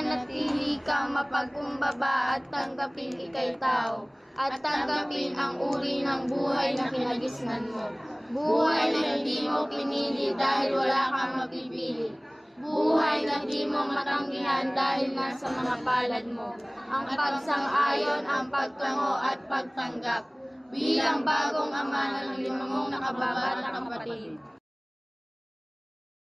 mananatili kang mapagkumbaba at tanggapin ika'y tao, at tanggapin ang uri ng buhay na kinagisnan mo. Buhay na hindi mo pinili dahil wala kang mapipili. Buhay na di mo matanggihan dahil nasa mga palad mo. Ang pagsang-ayon, ang pagtungo at pagtanggap bilang bagong ama ng limang nakababat na kapatid.